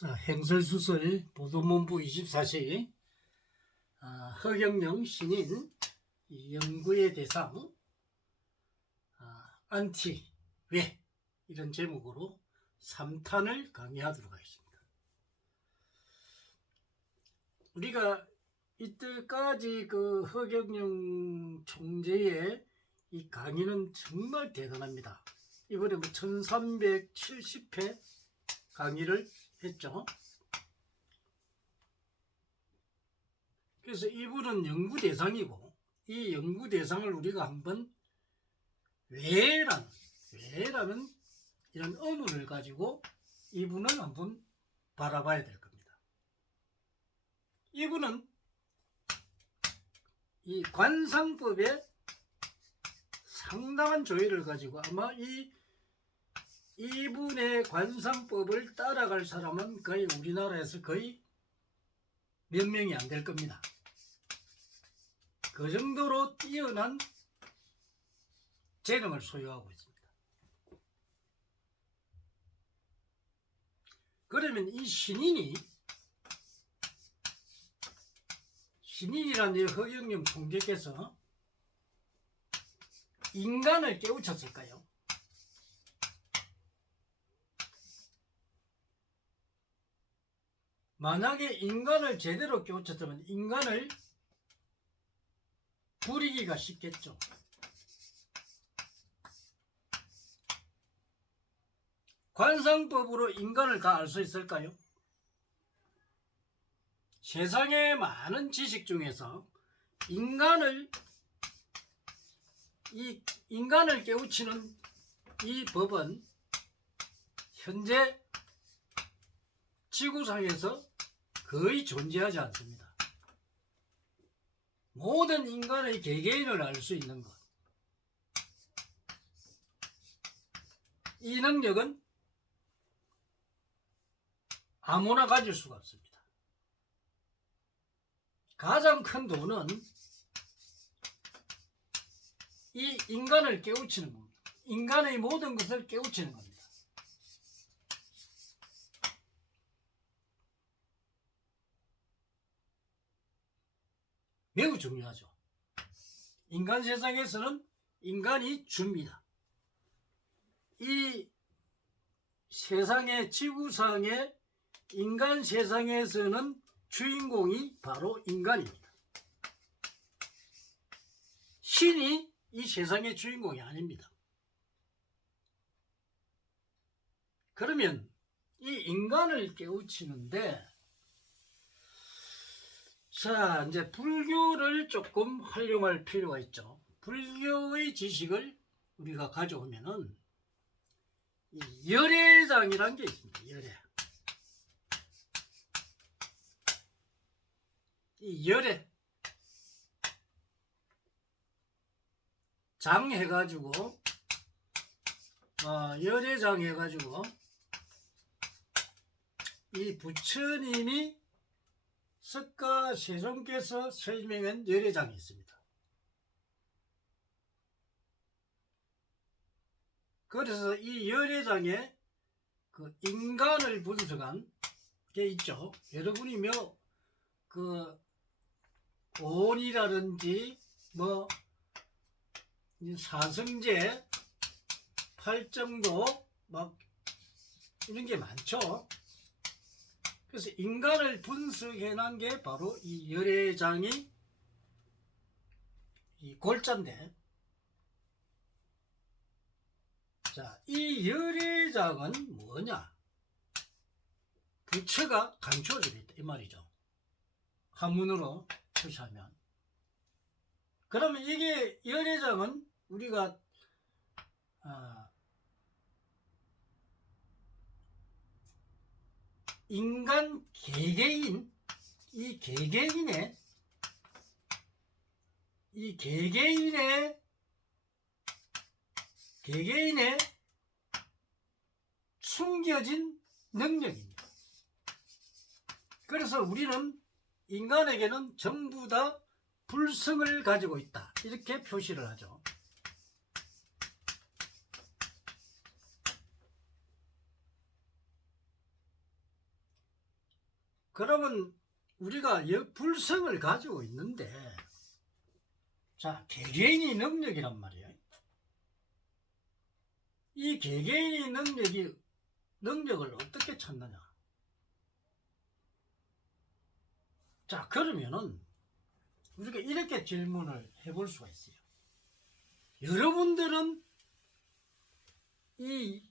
자, 행설수설 보도본부 24시 허경영 신인 이 연구의 대상 안티 왜 이런 제목으로 3탄을 강의하도록 하겠습니다. 우리가 이때까지 그 허경영 총재의 이 강의는 정말 대단합니다. 이번에 1370회 강의를 했죠. 그래서 이분은 연구 대상이고, 이 연구 대상을 우리가 한번 왜라는 이런 의문을 가지고 이분을 한번 바라봐야 될 겁니다. 이분은 이 관상법에 상당한 조예를 가지고 아마 이분의 관상법을 따라갈 사람은 거의 우리나라에서 거의 몇 명이 안 될 겁니다. 그 정도로 뛰어난 재능을 소유하고 있습니다. 그러면 이 신인이라는 이 허경영 총재께서 인간을 깨우쳤을까요? 만약에 인간을 제대로 깨우쳤다면 인간을 부리기가 쉽겠죠. 관상법으로 인간을 다 알 수 있을까요? 세상의 많은 지식 중에서 인간을 깨우치는 이 법은 현재 지구상에서 거의 존재하지 않습니다. 모든 인간의 개개인을 알 수 있는 것, 이 능력은 아무나 가질 수가 없습니다. 가장 큰 돈은 이 인간을 깨우치는 겁니다. 인간의 모든 것을 깨우치는 겁니다. 매우 중요하죠. 인간 세상에서는 인간이 주입니다. 이 세상의 지구상의 인간 세상에서는 주인공이 바로 인간입니다. 신이 이 세상의 주인공이 아닙니다. 그러면 이 인간을 깨우치는데, 자, 이제 불교를 조금 활용할 필요가 있죠. 불교의 지식을 우리가 가져오면은 이 열애장이라는 게 있습니다. 이 열애장 해가지고 열애장 해가지고 이 부처님이 석가 세종께서 설명한 열애장이 있습니다. 그래서 이 열애장에 그 인간을 분석한 게 있죠. 여러분이 오온이라든지 사성제, 팔정도 이런 게 많죠. 그래서 인간을 분석해낸 게 바로 이 열애장이 이 골자인데, 자, 이 열애장은 뭐냐? 부처가 감추어져 있다 이 말이죠. 한문으로 표시하면. 그러면 이게 열애장은 우리가 인간 개개인의 숨겨진 능력입니다. 그래서 우리는 인간에게는 전부 다 불성을 가지고 있다 이렇게 표시를 하죠. 그러면 우리가 불성을 가지고 있는데, 자, 개개인의 능력이란 말이에요. 이 개개인의 능력을 어떻게 찾느냐? 자, 그러면은 우리가 이렇게 질문을 해볼 수가 있어요. 여러분들은 이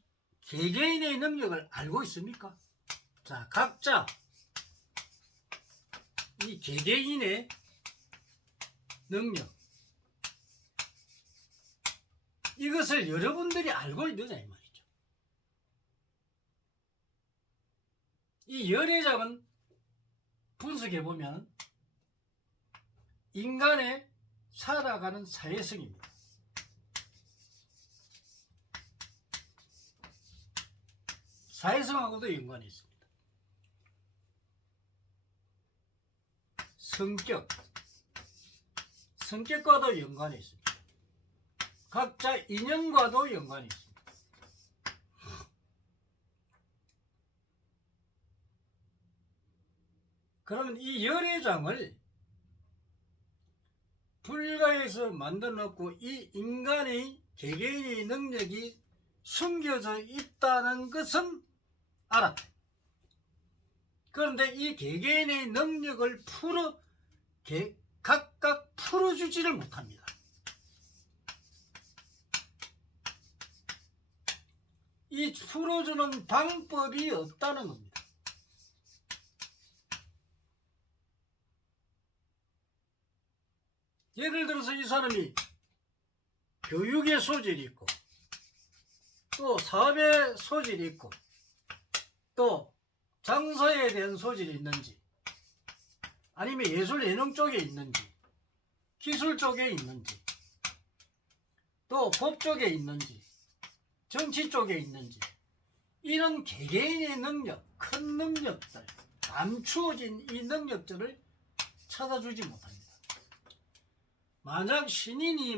개개인의 능력을 알고 있습니까? 자, 각자 이 개개인의 능력, 이것을 여러분들이 알고 있느냐 이 말이죠. 이 열애장은 분석해보면 인간의 살아가는 사회성입니다. 사회성하고도 연관이 있습니다. 성격과도 연관이 있습니다. 각자 인연과도 연관이 있습니다. 그러면 이 열애장을 불가에서 만들어 놓고 이 인간의 개개인의 능력이 숨겨져 있다는 것은 알았다. 그런데 이 개개인의 능력을 각각 풀어주지를 못합니다. 이 풀어주는 방법이 없다는 겁니다. 예를 들어서 이 사람이 교육의 소질이 있고, 또 사업의 소질이 있고, 또 장사에 대한 소질이 있는지, 아니면 예술 예능 쪽에 있는지, 기술 쪽에 있는지, 또 법 쪽에 있는지, 정치 쪽에 있는지, 이런 개개인의 능력, 큰 능력들, 감추어진 이 능력들을 찾아주지 못합니다. 만약 신인이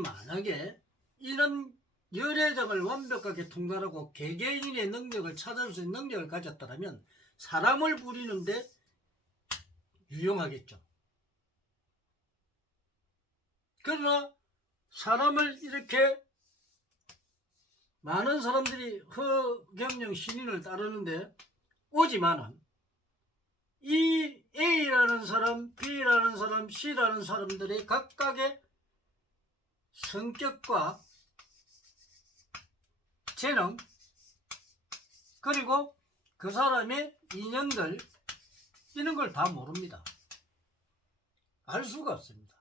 이런 열애장을 완벽하게 통달하고 개개인의 능력을 찾아줄 수 있는 능력을 가졌다면 사람을 부리는데 유용하겠죠. 그러나 사람을 이렇게 많은 사람들이 허경영 신인을 따르는데 오지만은 이 A라는 사람, B라는 사람, C라는 사람들의 각각의 성격과 재능, 그리고 그 사람의 인연들, 이런 걸 다 모릅니다. 알 수가 없습니다.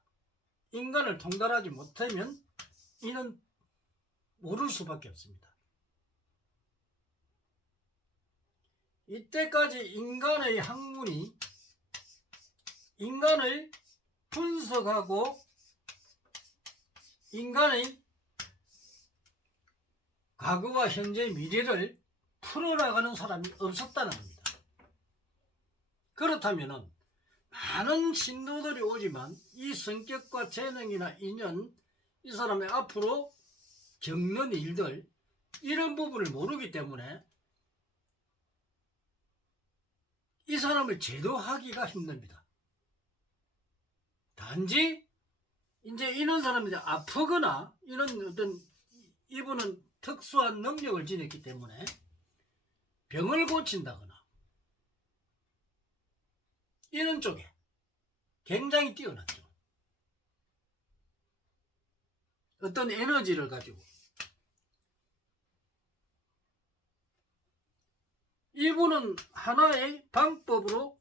인간을 통달하지 못하면 이는 모를 수밖에 없습니다. 이때까지 인간의 학문이 인간을 분석하고 인간의 과거와 현재 미래를 풀어나가는 사람이 없었다는 겁니다. 그렇다면 많은 신도들이 오지만 이 성격과 재능이나 인연, 이 사람의 앞으로 겪는 일들, 이런 부분을 모르기 때문에 이 사람을 제도하기가 힘듭니다. 단지 이제 이런 사람들이 아프거나 이런 어떤 이분은 특수한 능력을 지녔기 때문에 병을 고친다거나 이런 쪽에 굉장히 뛰어났죠. 어떤 에너지를 가지고 이분은 하나의 방법으로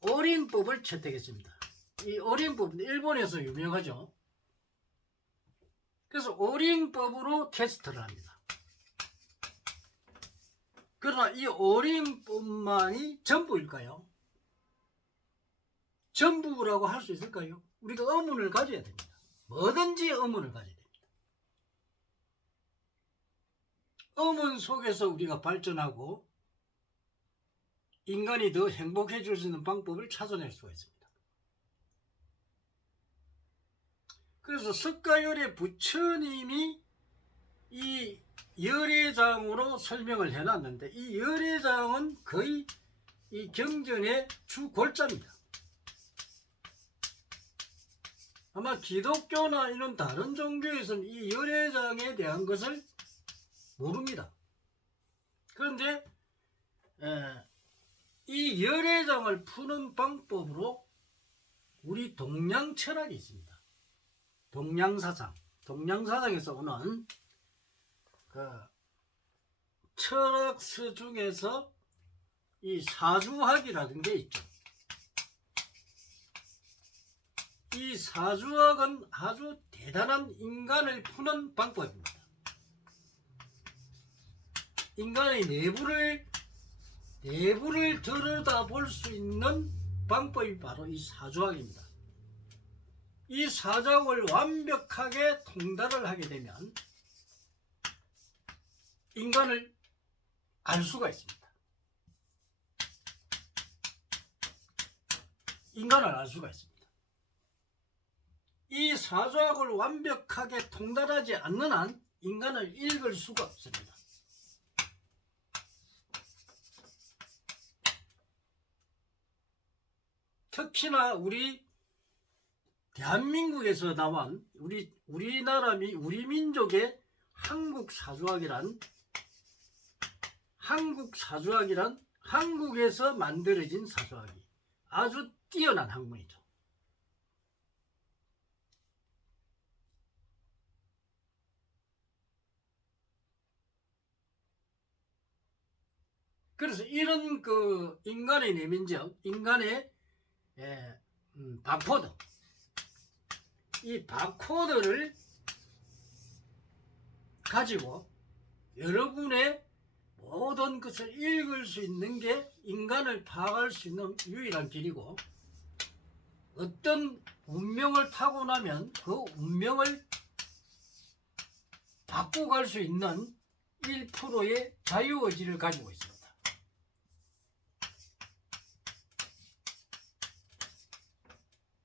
오링법을 채택했습니다. 이 오링법은 일본에서 유명하죠. 그래서 오링법으로 테스트를 합니다. 그러나 이 오링법만이 전부일까요? 전부라고 할 수 있을까요? 우리가 의문을 가져야 됩니다. 뭐든지 의문을 가져야 됩니다. 의문 속에서 우리가 발전하고 인간이 더 행복해질 수 있는 방법을 찾아낼 수가 있습니다. 그래서 석가열의 부처님이 이 열애장으로 설명을 해놨는데 이 열애장은 거의 이 경전의 주골자입니다. 아마 기독교나 이런 다른 종교에서는 이 열애장에 대한 것을 모릅니다. 그런데 이 열애장을 푸는 방법으로 우리 동양 철학이 있습니다. 동양사상에서 오는 그 철학서 중에서 이 사주학이라는 게 있죠. 이 사주학은 아주 대단한 인간을 푸는 방법입니다. 인간의 내부를 들여다볼 수 있는 방법이 바로 이 사주학입니다. 이 사주학을 완벽하게 통달을 하게 되면 인간을 알 수가 있습니다. 인간을 알 수가 있습니다. 이 사주학을 완벽하게 통달하지 않는 한 인간을 읽을 수가 없습니다. 특히나 우리 대한민국에서 나온 우리 민족의 한국 사주학이란 한국에서 만들어진 사주학이 아주 뛰어난 학문이죠. 그래서 이런 그 인간의 내면적, 인간의 바코드, 이 바코드를 가지고 여러분의 모든 것을 읽을 수 있는 게 인간을 파악할 수 있는 유일한 길이고, 어떤 운명을 타고 나면 그 운명을 바꿔갈 수 있는 1%의 자유의지를 가지고 있습니다.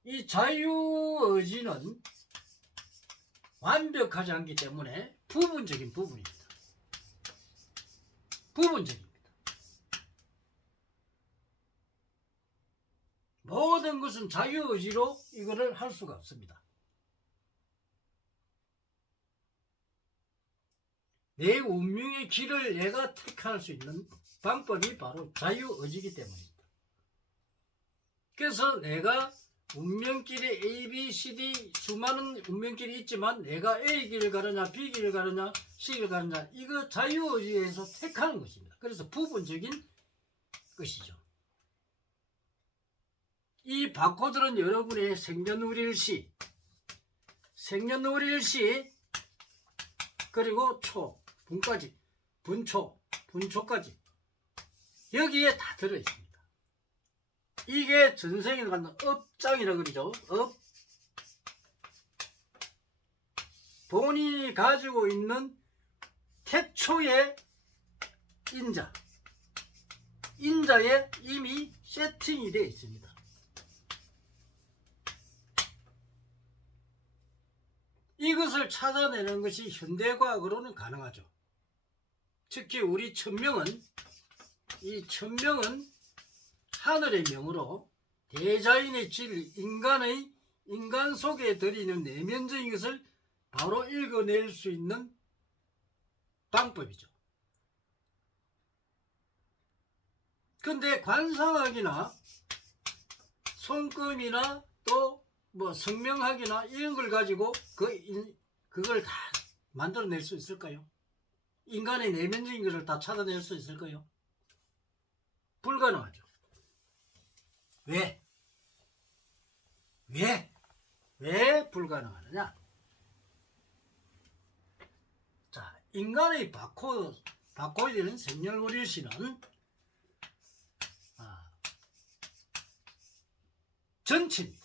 이 자유의지는 완벽하지 않기 때문에 부분적인 부분입니다. 부분적입니다. 모든 것은 자유의지로 이거를 할 수가 없습니다. 내 운명의 길을 내가 택할 수 있는 방법이 바로 자유의지이기 때문입니다. 그래서 내가 운명길에 A, B, C, D 수많은 운명길이 있지만 내가 A 길을 가느냐 B 길을 가느냐 C 길을 가느냐 이거 자유의지에서 택하는 것입니다. 그래서 부분적인 것이죠. 이 바코드는 여러분의 생년월일시 그리고 초, 분까지 분초까지 여기에 다 들어있습니다. 이게 전생에 갖는 업장이라고 그러죠. 본인이 가지고 있는 태초의 인자에 이미 세팅이 되어 있습니다. 이것을 찾아내는 것이 현대과학으로는 가능하죠. 특히 우리 천명은 하늘의 명으로 대자연의 질, 인간 속에 들이는 내면적인 것을 바로 읽어낼 수 있는 방법이죠. 근데 관상학이나 손금이나 또 뭐 성명학이나 이런 걸 가지고 그걸 다 만들어낼 수 있을까요? 인간의 내면적인 것을 다 찾아낼 수 있을까요? 불가능하죠. 왜 불가능하느냐? 자, 인간의 바코드는 생년월일시는 전체입니다.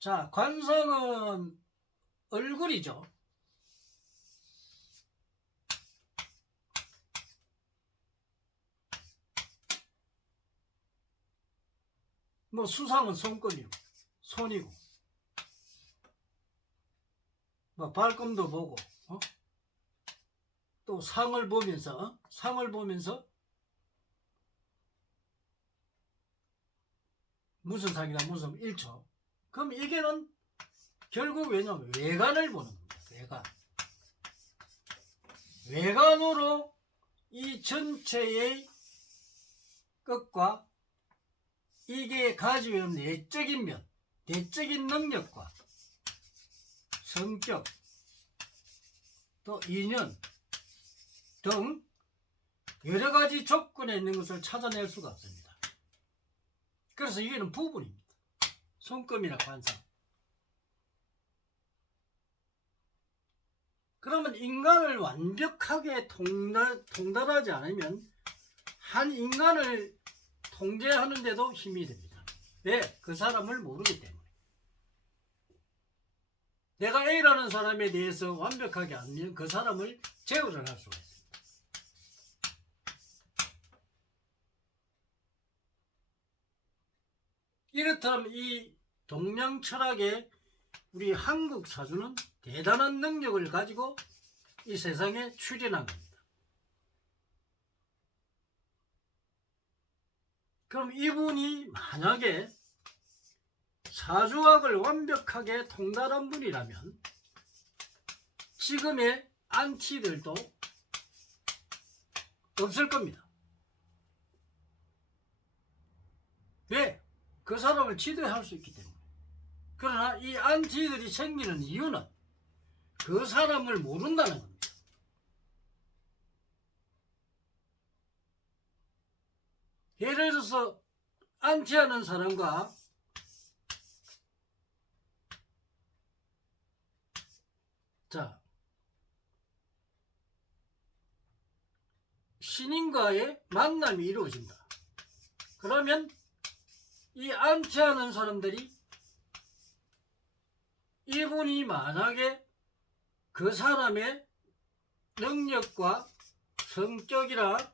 자, 관성은 얼굴이죠. 뭐 수상은 손이고 뭐 발꿈도 보고 또 상을 보면서 무슨 상이다 무슨 1초. 그럼 이게는 결국 왜냐면 외관을 보는 겁니다. 외관으로 이 전체의 것과 이게 가지고 있는 내적인 면, 내적인 능력과 성격, 또 인연 등 여러 가지 조건에 있는 것을 찾아낼 수가 없습니다. 그래서 이게는 부분입니다. 손금이나 관상. 그러면 인간을 완벽하게 통달하지 않으면 한 인간을 통제하는데도 힘이 됩니다. 왜? 그 사람을 모르기 때문에. 내가 A라는 사람에 대해서 완벽하게 알면 그 사람을 제어를 할 수가 있습니다. 이렇다면 이 동양 철학의 우리 한국 사주는 대단한 능력을 가지고 이 세상에 출현한 겁니다. 그럼 이분이 만약에 사주학을 완벽하게 통달한 분이라면 지금의 안티들도 없을 겁니다. 왜? 그 사람을 지도할 수 있기 때문에. 그러나 이 안티들이 생기는 이유는 그 사람을 모른다는 겁니다. 예를 들어서 안티하는 사람과 신인과의 만남이 이루어진다. 그러면 이 안티하는 사람들이 이분이 만약에 그 사람의 능력과 성격이라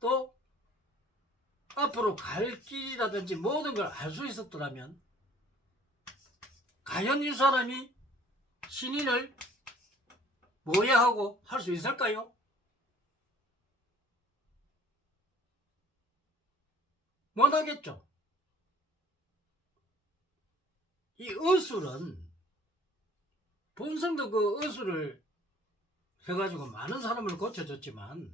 또 앞으로 갈 길이라든지 모든 걸 알 수 있었더라면 과연 이 사람이 신인을 모해하고 할 수 있을까요? 못하겠죠. 이 의술은 본성도 그 의술을 해가지고 많은 사람을 고쳐줬지만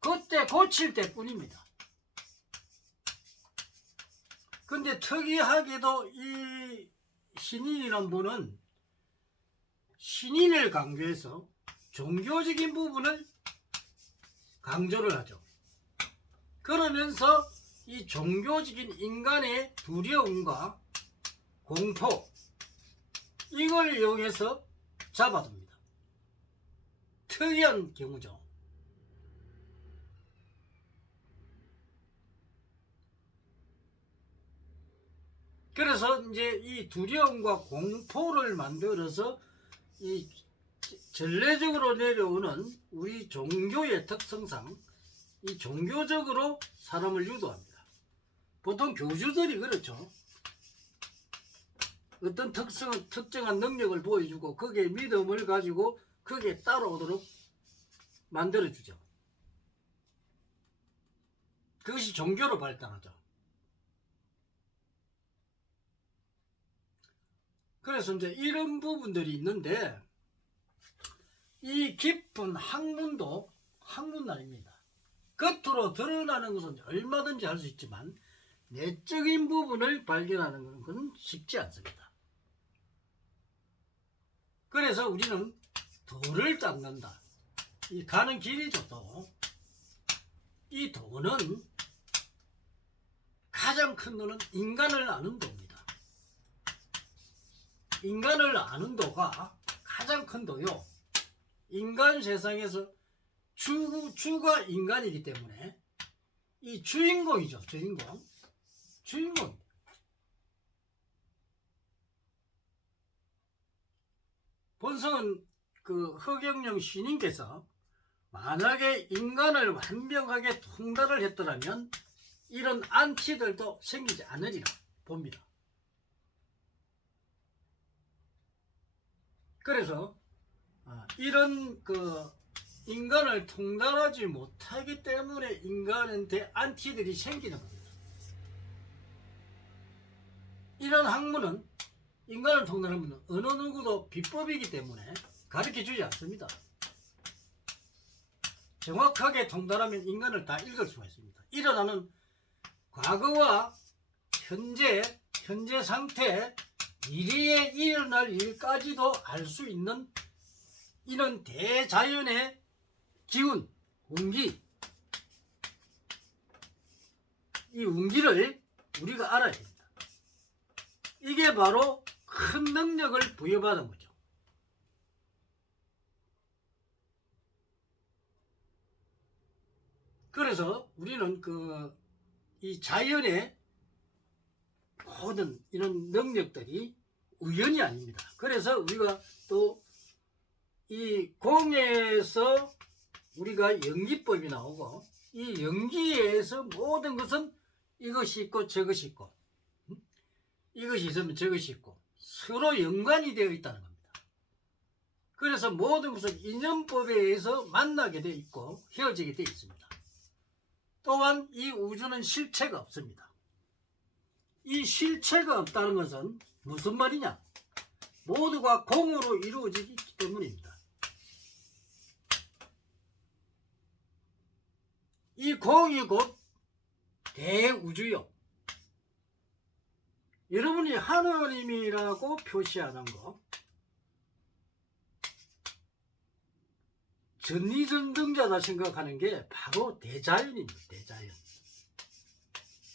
그때 고칠 때 뿐입니다. 근데 특이하게도 이 신인이라는 분은 신인을 강조해서 종교적인 부분을 강조를 하죠. 그러면서 이 종교적인 인간의 두려움과 공포 이걸 이용해서 잡아둡니다. 특이한 경우죠. 그래서 이제 이 두려움과 공포를 만들어서 이 전례적으로 내려오는 우리 종교의 특성상 이 종교적으로 사람을 유도합니다. 보통 교주들이 그렇죠. 어떤 특정한 능력을 보여주고 거기에 믿음을 가지고 거기에 따라오도록 만들어주죠. 그것이 종교로 발달하죠. 그래서 이제 이런 부분들이 있는데 이 깊은 학문도 학문 아닙니다. 겉으로 드러나는 것은 얼마든지 할 수 있지만 내적인 부분을 발견하는 것은 쉽지 않습니다. 그래서 우리는 도를 닦는다. 이 가는 길이죠. 또 이 도는 가장 큰 도는 인간을 아는 도입니다. 인간을 아는 도가 가장 큰 도요. 인간 세상에서 주가 인간이기 때문에 이 주인공이죠. 주인공. 본성은 그 허경영 시인께서 만약에 인간을 완벽하게 통달을 했더라면 이런 안티들도 생기지 않으리라 봅니다. 그래서 이런 인간을 통달하지 못하기 때문에 인간한테 안티들이 생기는 겁니다. 이런 학문은 인간을 통달하면 어느 누구도 비법이기 때문에 가르쳐주지 않습니다. 정확하게 통달하면 인간을 다 읽을 수가 있습니다. 일어나는 과거와 현재 상태, 미래에 일어날 일까지도 알 수 있는 이런 대자연의 기운, 운기, 이 운기를 우리가 알아야 됩니다. 이게 바로 큰 능력을 부여받은 거죠. 그래서 우리는 이 자연의 모든 이런 능력들이 우연이 아닙니다. 그래서 우리가 또 이 공에서 우리가 연기법이 나오고 이 연기에서 모든 것은 이것이 있고 저것이 있고 이것이 있으면 저것이 있고 서로 연관이 되어 있다는 겁니다. 그래서 모든 것은 인연법에 의해서 만나게 되어 있고 헤어지게 되어 있습니다. 또한 이 우주는 실체가 없습니다. 이 실체가 없다는 것은 무슨 말이냐? 모두가 공으로 이루어지기 때문입니다. 이 공이 곧 대우주요. 여러분이 하느님이라고 표시하는 거, 전리전능자다 생각하는 게 바로 대자연입니다. 대자연.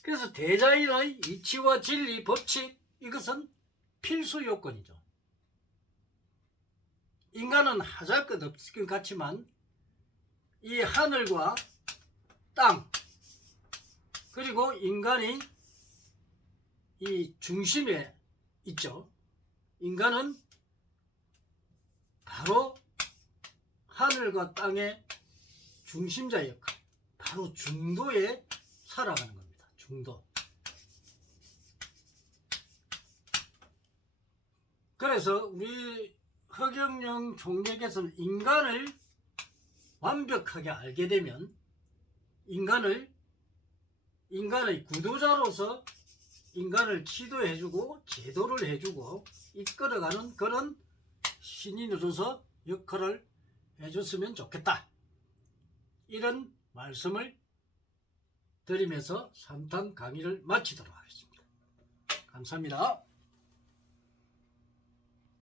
그래서 대자연의 이치와 진리, 법칙, 이것은 필수 요건이죠. 인간은 하잘 것 없을 것 같지만 이 하늘과 땅, 그리고 인간이 이 중심에 있죠. 인간은 바로 하늘과 땅의 중심자 역할, 바로 중도에 살아가는 겁니다. 중도. 그래서 우리 허경영 총재께서는 인간을 완벽하게 알게 되면 인간의 구도자로서 인간을 지도해주고 제도를 해주고 이끌어가는 그런 신인으로서 역할을 해줬으면 좋겠다. 이런 말씀을 드리면서 3탄 강의를 마치도록 하겠습니다. 감사합니다.